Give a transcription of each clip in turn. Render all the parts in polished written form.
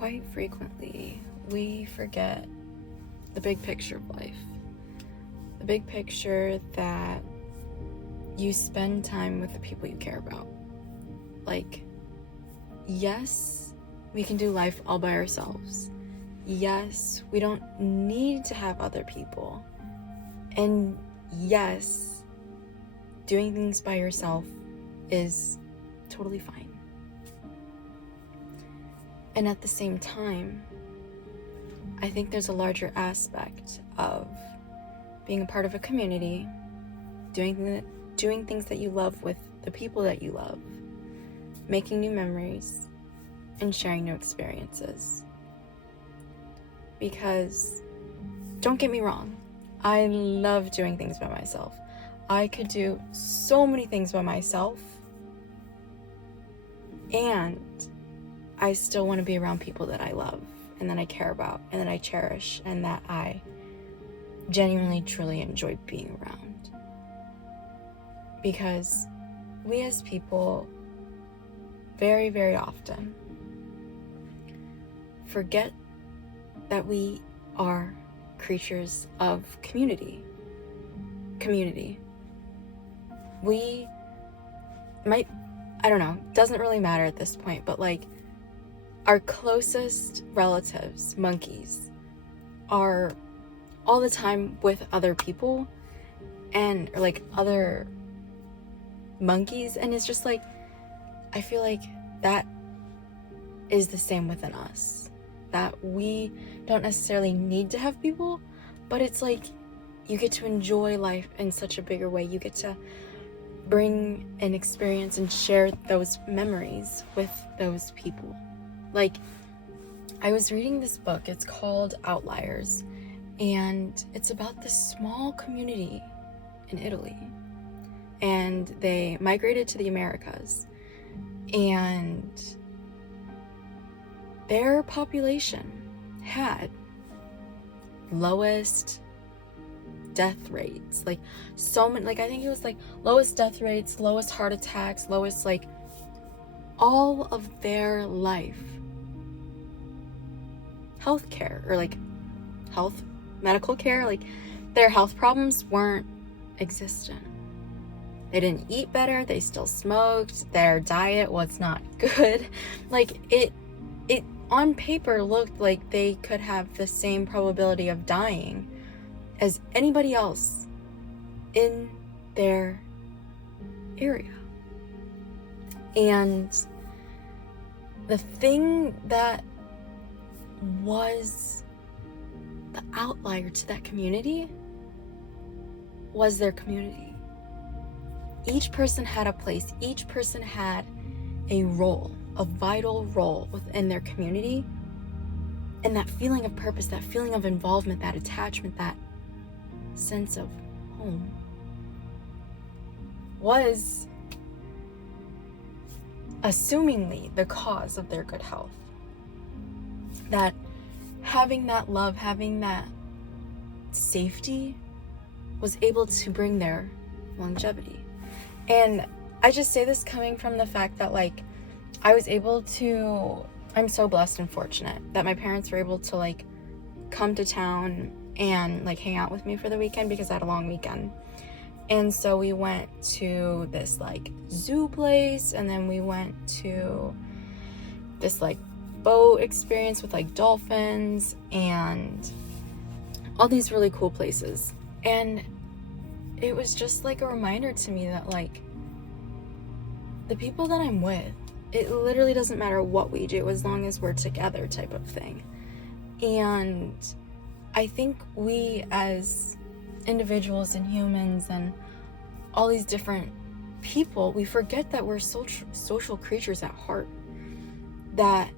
quite frequently we forget the big picture of life. The big picture that you spend time with the people you care about. Like, yes, we can do life all by ourselves. Yes, we don't need to have other people. And yes, doing things by yourself is totally fine. And at the same time, I think there's a larger aspect of being a part of a community, doing things that you love with the people that you love, making new memories, and sharing new experiences. Because, don't get me wrong, I love doing things by myself. I could do so many things by myself, and I still want to be around people that I love, and that I care about, and that I cherish, and that I genuinely, truly enjoy being around. Because we as people very, very often forget that we are creatures of community. We might, I don't know, doesn't really matter at this point, but like our closest relatives, monkeys, are all the time with other people and or like other monkeys, and it's just like, I feel like that is the same within us, that we don't necessarily need to have people, but it's like you get to enjoy life in such a bigger way. You get to bring an experience and share those memories with those people. Like, I was reading this book, it's called Outliers, and it's about this small community in Italy, and they migrated to the Americas, and their population had lowest death rates, like so many, like I think it was like lowest death rates, lowest heart attacks, lowest like all of their life healthcare, or like health medical care, like their health problems weren't existent. They didn't eat better, they still smoked, their diet was not good. Like it on paper looked like they could have the same probability of dying as anybody else in their area. And the thing that was the outlier to that community was their community. Each person had a place, each person had a role, a vital role within their community, and that feeling of purpose, that feeling of involvement, that attachment, that sense of home was assumingly the cause of their good health. That having that love, having that safety was able to bring their longevity. And I just say this coming from the fact that like I'm so blessed and fortunate that my parents were able to like come to town and like hang out with me for the weekend because I had a long weekend. And so we went to this like zoo place, and then we went to this like boat experience with like dolphins and all these really cool places. And it was just like a reminder to me that like the people that I'm with, it literally doesn't matter what we do as long as we're together type of thing. And I think we as individuals and humans and all these different people, we forget that we're social creatures at heart. That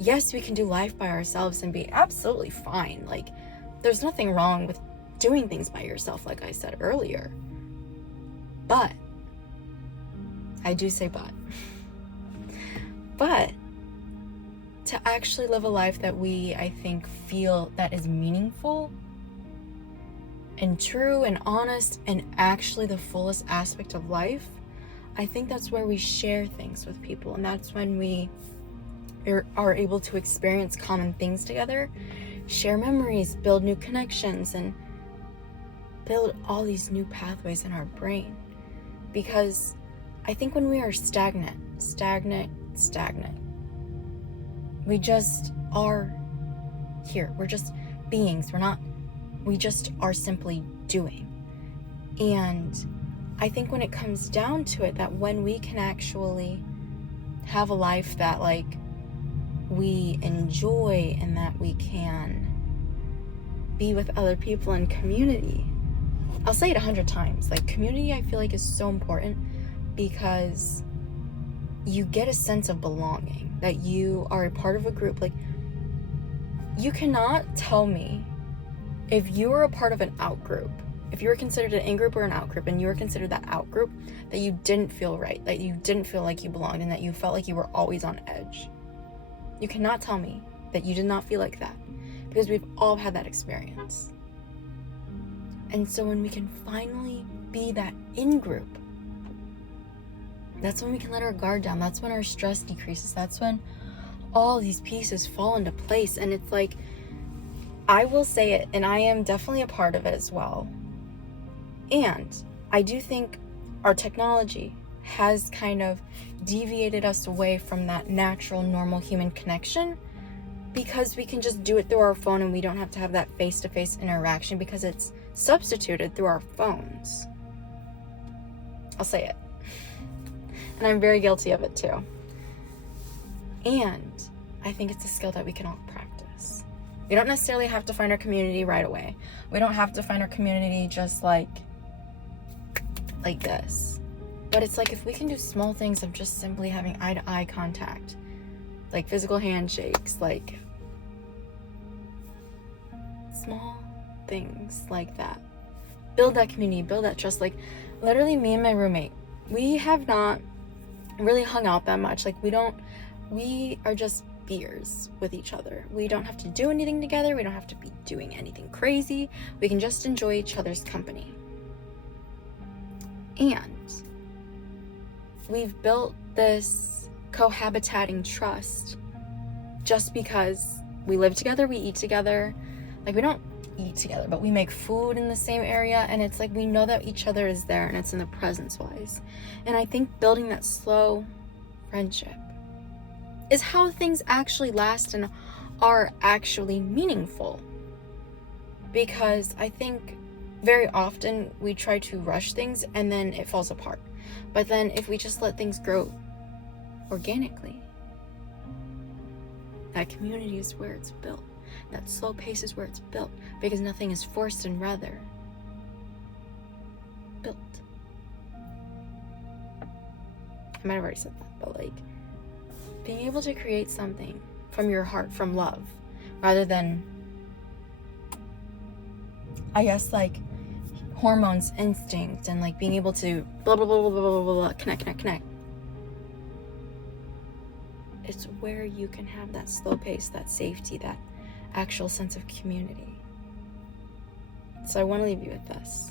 yes, we can do life by ourselves and be absolutely fine. Like, there's nothing wrong with doing things by yourself, like I said earlier. But, I do say but to actually live a life that we, I think, feel that is meaningful and true and honest and actually the fullest aspect of life, I think that's where we share things with people, and that's when we are able to experience common things together, share memories, build new connections, and build all these new pathways in our brain. Because I think when we are stagnant, we just are here. We're just beings. We just are simply doing. And I think when it comes down to it, that when we can actually have a life that like we enjoy and that we can be with other people in community. I'll say it 100 times. Like, community, I feel like, is so important because you get a sense of belonging, that you are a part of a group. Like, you cannot tell me if you were a part of an out group, if you were considered an in-group or an out-group, and you were considered that out-group, that you didn't feel right, that you didn't feel like you belonged, and that you felt like you were always on edge. You cannot tell me that you did not feel like that, because we've all had that experience. And so when we can finally be that in-group, that's when we can let our guard down. That's when our stress decreases. That's when all these pieces fall into place. And it's like, I will say it, and I am definitely a part of it as well. And I do think our technology has kind of deviated us away from that natural, normal human connection, because we can just do it through our phone and we don't have to have that face-to-face interaction because it's substituted through our phones. I'll say it. And I'm very guilty of it too. And I think it's a skill that we can all practice. We don't necessarily have to find our community right away. We don't have to find our community just like this. But it's like, if we can do small things of just simply having eye-to-eye contact, like physical handshakes, like small things like that, build that community, build that trust. Like, literally, me and my roommate, we have not really hung out that much. Like, we are just peers with each other. We don't have to do anything together. We don't have to be doing anything crazy. We can just enjoy each other's company. And we've built this cohabitating trust just because we live together, we eat together. Like, we don't eat together, but we make food in the same area, and it's like we know that each other is there, and it's in the presence wise. And I think building that slow friendship is how things actually last and are actually meaningful. Because I think very often we try to rush things and then it falls apart. But then if we just let things grow organically, that community is where it's built. That slow pace is where it's built, because nothing is forced and rather built. I might have already said that, but like, being able to create something from your heart, from love, rather than, I guess, like hormones, instinct, and like being able to blah blah blah blah blah blah blah, connect. It's where you can have that slow pace, that safety, that actual sense of community. So I want to leave you with this.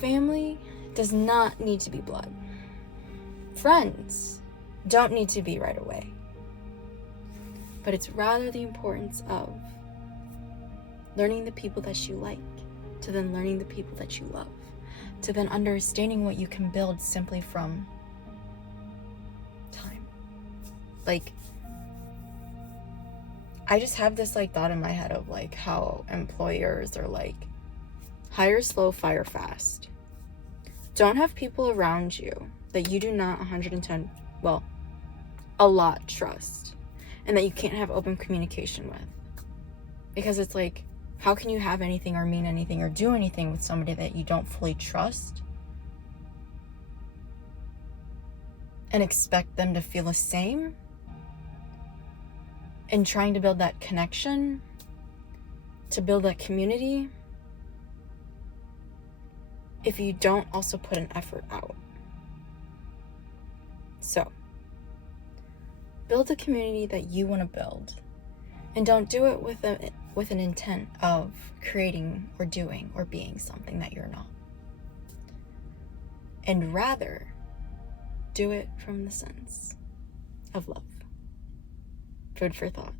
Family does not need to be blood. Friends don't need to be right away. But it's rather the importance of learning the people that you like, to then learning the people that you love, to then understanding what you can build simply from time. Like, I just have this like thought in my head of like how employers are like, hire slow, fire fast. Don't have people around you that you do not 110, well, a lot trust, and that you can't have open communication with. Because it's like, how can you have anything or mean anything or do anything with somebody that you don't fully trust and expect them to feel the same? And trying to build that connection, to build that community, if you don't also put an effort out. So, build the community that you want to build, and don't do it with an intent of creating or doing or being something that you're not. And rather, do it from the sense of love. Food for thought.